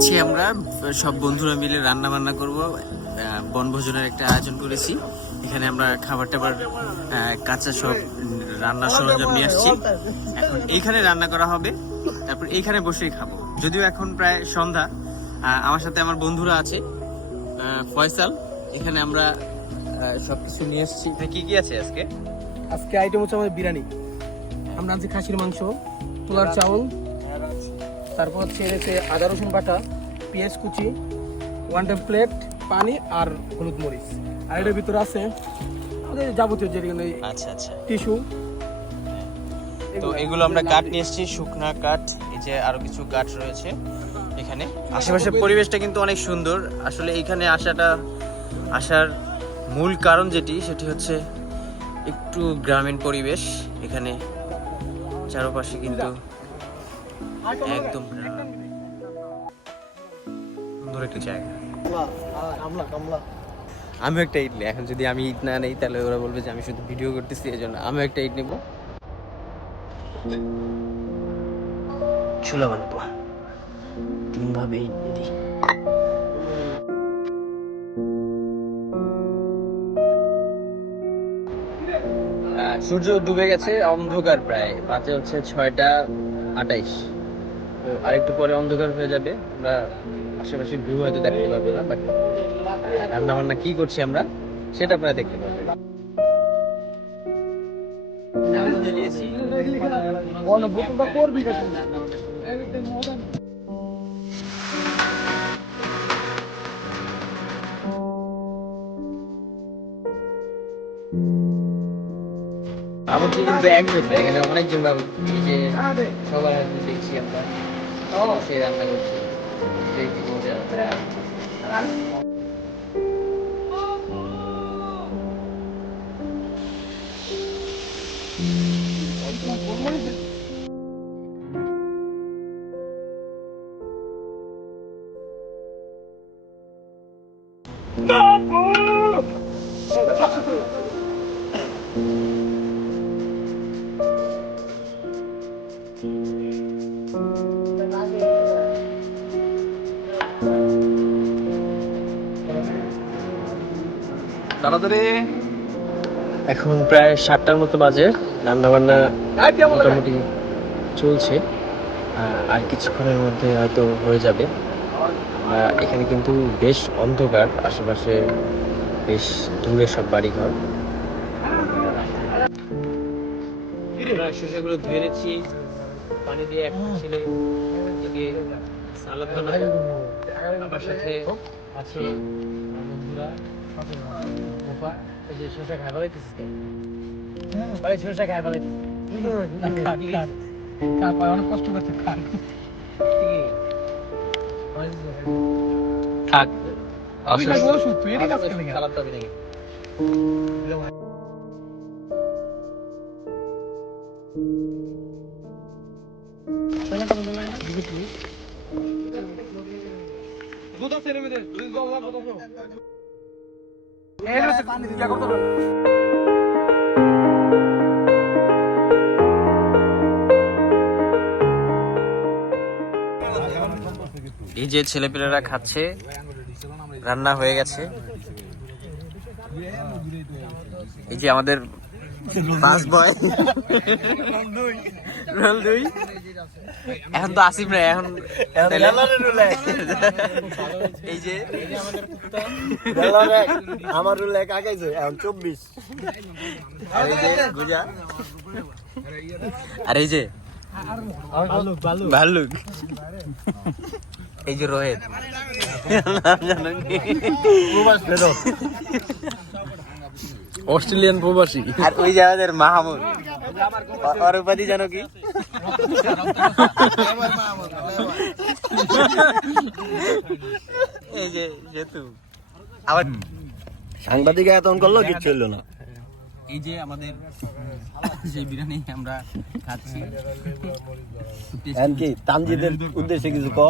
আছি আমরা। সব বন্ধুরা মিলে রান্না বান্না করব বনভোজনের একটা আয়োজন করেছি। এখানে আমরা খাবার টাবার কাঁচা সব রান্নার সরঞ্জাম নিয়ে আসছি। এখন এইখানে রান্না করা হবে। তারপর এইখানে বসেই খাব। যদিও এখন প্রায় সন্ধ্যা। আমার সাথে আমার বন্ধুরা আছে ফয়সাল। এখানে আমরা সবকিছু নিয়ে এসেছি। কি কি আছে আজকে? আজকে আইটেম হচ্ছে আমাদের বিরিয়ানি। আমরা আনছি খাসির মাংস তোলার চাউল তারপর হচ্ছে এনেছে আদা রসুন বাটা পেঁয়াজ কুচি ওয়ান টাইম প্লেট পানি আর হলুদ মরিচ। আর এটার ভিতরে আছে আমাদের যাবতীয় যেগুলো আচ্ছা আচ্ছা। টিস্যু। তো এগুলো আমরা কাঠ নিয়ে এসেছি শুকনা কাঠ এই যে আরও কিছু কাঠ রয়েছে এখানে। আশেপাশের পরিবেশটা কিন্তু অনেক সুন্দর। আসলে এখানে আসাটা আসার মূল কারণ যেটি সেটি হচ্ছে একটু গ্রামীণ পরিবেশ। এখানে চারপাশে কিন্তু একদম সুন্দর একটা জায়গা। আমি একটা ইট নিই এখন যদি আমি ইট না নেই তাহলে ওরা বলবে যে আমি শুধু ভিডিও করতেছি এই জন্য আমি একটা ইট নেব। চুলা বানাবো তিন ভাবে ইট দিই সূর্য ডুবে গেছে অন্ধকার প্রায়। বাজে হচ্ছে ছয়টা। আটাইশ আরেকটু পরে অন্ধকার হয়ে যাবে। আমরা আশেপাশে ভিউ হয়তো দেখতে পাবো না বাট রান্না বান্না কি করছি আমরা, সেটা আপনারা দেখতে পাবেন। করবি বাবুর্চি কিন্তু একজন না, এখানে অনেকজন বাবুর্চি এই যে সবার হাতে দেখছি আমরা সে রান্না করছে সেই জিনিসটা তাড়াতাড়ি। এখন প্রায় সাতটার মতো বাজে রান্না বান্না মোটামুটি চলছে। আর কিছুক্ষণের মধ্যে হয়তো হয়ে যাবে। এখানে কিন্তু বেশ অন্ধকার আশেপাশে বেশ দূরে সব বাড়িঘর। শসাগুলো ধুয়ে নিচ্ছি পানি দিয়ে এক ছেলে এদিকে সালাদ বানাবো। আমার সাথে আছে বন্ধুরা। গোপা এই যে শসা খাই ফেলাইতেছিস? ভাই শসা খাই ফেলাইতেছিস অনেক কষ্ট করছে খান থাক। ওষুধ তুই এদিকে। সালাদ পাবি নাকি? এই হচ্ছে ইয়া করতে হবে। এই যে ছেলেপেলেরা খাচ্ছে রান্না হয়ে গেছে। এই যে আমাদের বাস বয়। রোল দুই। এখন তো আসিফ না এখন এই যে আমার রুল এক আগাইছে এখন চব্বিশ। যে গুজা। আর এই যে ভাল্লুক। এই যে রোহিত নাম জানো কি? অস্ট্রেলিয়ান প্রবাসী। আর ওই যে আমাদের মাহমুদ। ওর উপাধি জানো কি? এই যে যেতু আবার সাংবাদিক এতন করল কিচ্ছু হইল না। এই যে আমাদের যে বিরিয়ানি আমরা খাচ্ছি। কি তামজিদের উদ্দেশ্যে কিছু ক